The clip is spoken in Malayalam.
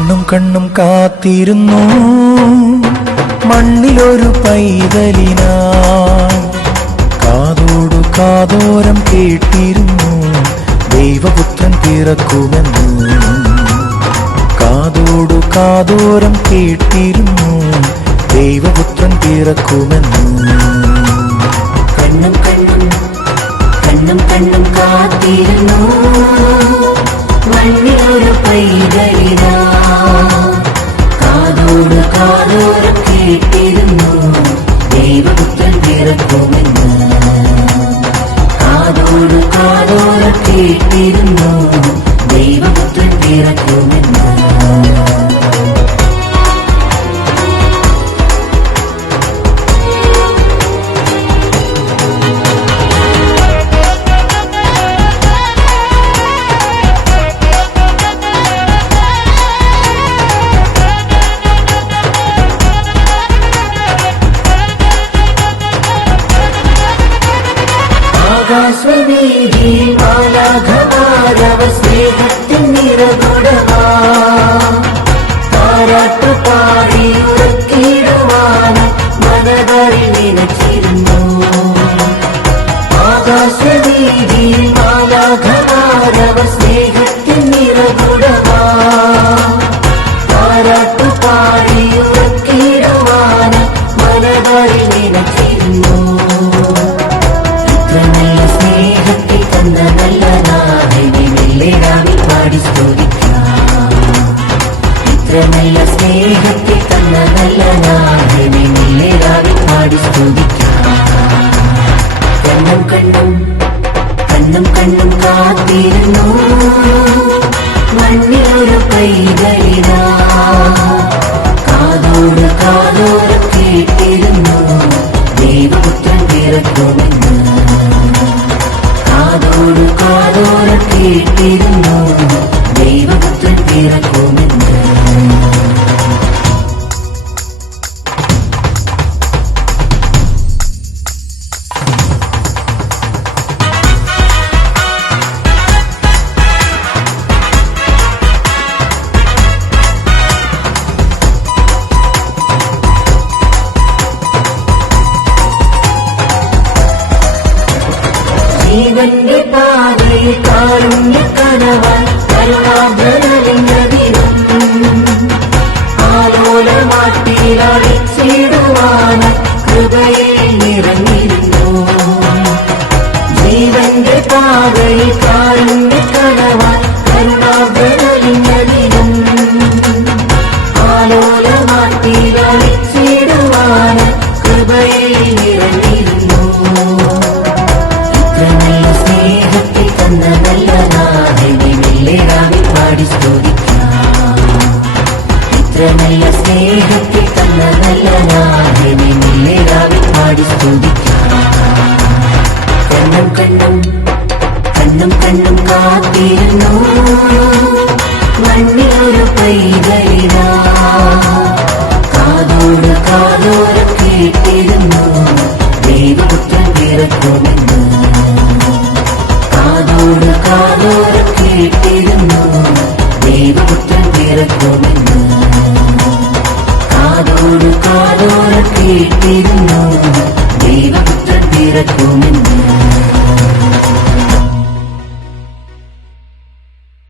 കണ്ണും കണ്ണും കാത്തിരുന്നു മണ്ണിലൊരു പൈതലിനായി. കാതോടു കാതോരം കേട്ടിരുന്നു ദൈവപുത്രൻ പിറക്കുമെന്ന്. കാതോടു കാതോരം കേട്ടിരുന്നു ദൈവപുത്രൻ പിറക്കുമെന്ന്. കണ്ണും കണ്ണും കണ്ണും കണ്ണും കാത്തിരുന്നു മണ്ണിലൊരു പൈതലിനാ. കാതോട് കാതോരം കേട്ടിരുന്നു ദൈവപുത്രൻ പിറക്കുമെന്ന്. കാതോട് കാതോരം കേട്ടിരുന്നു ദൈവപുത്രൻ പിറക്കുമെന്ന്. ആകാശവീതിയിൽ മാലാഖമാരവ സ്നേഹത്തിൻ നിറകുടമാ. താരാട്ടുപാടി ഉറക്കിടുവാൻ മനതറിൽ നിനച്ചിരുന്നു. ആകാശവീതിയിൽ മാലാഖമാരവ സ്നേഹത്തിൻ നിറകുടമാ. താരാട്ടുപാടി ഉറക്കിടുവാൻ മനതറിൽ നിനച്ചിരുന്നു. സ്നേഹത്തിൽ തന്ന നല്ല നാഥനെ മെല്ലിടാവിൽ പാടി സ്തുതിക്കാം. ഇത്ര നല്ല സ്നേഹത്തിൽ തന്ന നല്ല നാഥനെ മെല്ലിടാവിൽ പാടി സ്തുതിക്കാം. കണ്ണും കണ്ണും കണ്ണും കണ്ണും കാത്തിരുന്നു മണ്ണിലൊരു പൈതലിനാ. കാതോട് കാതോരം കേട്ടിരുന്നു ദൈവപുത്രൻ പിറക്കുമെന്ന്. കാതോട് കാതോരം കേട്ടിരുന്നു ദൈവപുത്രൻ പിറക്കുമെന്ന്. ജീവന്റെ പാതയിൽ കാരുണ്യക്കനവാൻ കരുണാധനലിംഗദിനം. ആലോലമാട്ടിലടിച്ചിടുവാൻ കൃപയിൽ നിറഞ്ഞിരുന്നു. ജീവന്റെ പാതയിൽ കാരുണ്യക്കനവാൻ കരുണാധനലിംഗദിനം. ആലോലമാട്ടിലടിച്ചിടുവാൻ കൃപയിൽ നിറഞ്ഞിരുന്നു. സ്നേഹത്തിൽ തന്ന നല്ല നാഥനെ മെല്ലിടാവിൽ പാടി സ്തുതിക്കാം. ഇത്ര നല്ല സ്നേഹത്തിൽ തന്ന നല്ല നാഥനെ മെല്ലിടാവിൽ പാടി സ്തുതിക്കാം. കണ്ണും കണ്ണും കണ്ണും കണ്ണും കാത്തിരുന്നു മണ്ണിലൊരു പൈതലിനാ. കാതോട് കാതോരം കേട്ടിരുന്നു ദൈവപുത്രൻ പിറക്കുമെന്ന്. കാതോട് കാതോരം കേട്ടിരുന്നു ദൈവപുത്രൻ പിറക്കുമെന്ന്. കാതോട് കാതോരം കേട്ടിരുന്നു ദൈവപുത്രൻ പിറക്കുമെന്ന്.